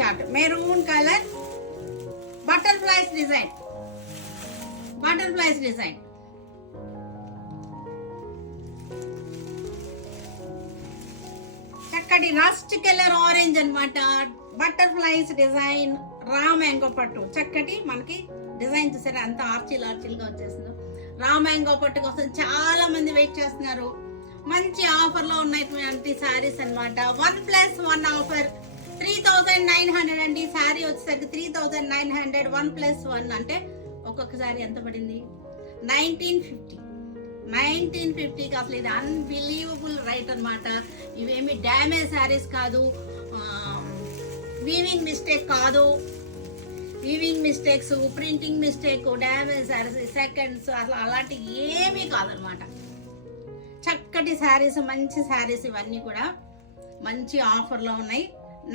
Chart, maroon colour, butterflies design, butterflies design. చక్కటి rust colour orange అన్నమాట. Butterflies design, raw mango పట్టు. చక్కటి మనకి డిజైన్ చూసారా అంత ఆర్చిల్గా వచ్చేసిందో. రా మ్యాంగో పట్టు కోసం చాలా మంది వెయిట్ చేస్తున్నారు. మంచి ఆఫర్ లో ఉన్నటువంటి సారీస్ అన్నమాట. 1+1 ఆఫర్ 3900 అండి. సారీ వచ్చేసరికి 3900. 1+1 అంటే ఒక్కొక్క సారీ ఎంత పడింది? 1950. 1950కి అసలు ఇది అన్బిలీవబుల్ రైట్ అన్నమాట. ఇవేమి డ్యామేజ్ సారీస్ కాదు, వీవింగ్ మిస్టేక్ కాదు. Weaving mistakes, printing mistake, damage saris, seconds అసలు అలాంటి ఏమీ కాదనమాట. చక్కటి శారీస్, మంచి శారీస్ ఇవన్నీ కూడా మంచి ఆఫర్లో ఉన్నాయి.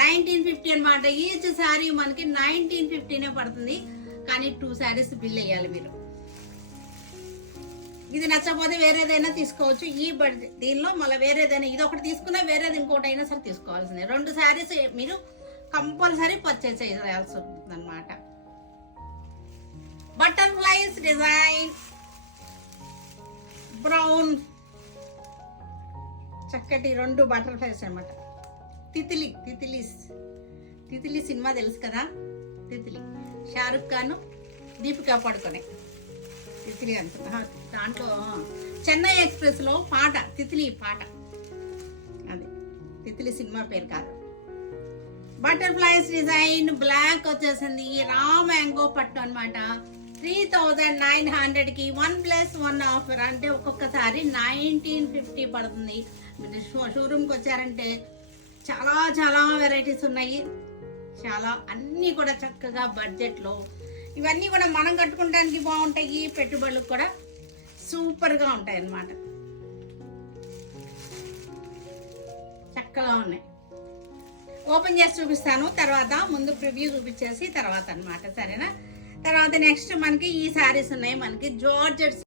1950 అనమాట. ఈచ్ శారీ మనకి 1950నే పడుతుంది. కానీ 2 శారీస్ బిల్ వేయాలి మీరు. ఇది నచ్చకపోతే వేరేదైనా తీసుకోవచ్చు. ఈ దీనిలో మళ్ళీ వేరేదైనా ఇది ఒకటి తీసుకున్నా వేరేది ఇంకోటి అయినా సరే తీసుకోవాల్సిందే. 2 శారీస్ మీరు కంపల్సరీ పర్చేస్ చేయాల్సి ఉంటుంది అనమాట. బటర్ఫ్లైస్ డిజైన్, బ్రౌన్, చక్కటి 2 బటర్ఫ్లైస్ అనమాట. తితిలి సినిమా తెలుసు కదా, తితిలి, షారుఖ్ ఖాన్, దీపికా పడుకొనే. తితిలి అంత దాంట్లో చెన్నై ఎక్స్ప్రెస్ లో పాట, తితిలి పాట, అది తితిలి సినిమా పేరు కాదు. బటర్ఫ్లైస్ డిజైన్, బ్లాక్ వచ్చేసింది. రా మ్యాంగో పట్టు అనమాట. 3900కి 1+1 ఆఫర్. అంటే ఒక్కొక్కసారి 1950 పడుతుంది. మీరు షోరూమ్కి వచ్చారంటే చాలా చాలా వెరైటీస్ ఉన్నాయి. చాలా అన్నీ కూడా చక్కగా బడ్జెట్లో. ఇవన్నీ కూడా మనం కట్టుకోవడానికి బాగుంటాయి, పెట్టుబడులకు కూడా సూపర్గా ఉంటాయి అన్నమాట. చక్కగా ఉన్నాయి. ఓపెన్ చేసి చూపిస్తాను తర్వాత, ముందు ప్రివ్యూ చూపించేసి తర్వాత అన్నమాట. సరేనా? తర్వాత నెక్స్ట్ మనకి ఈ శారీస్ ఉన్నాయి. మనకి జార్జెట్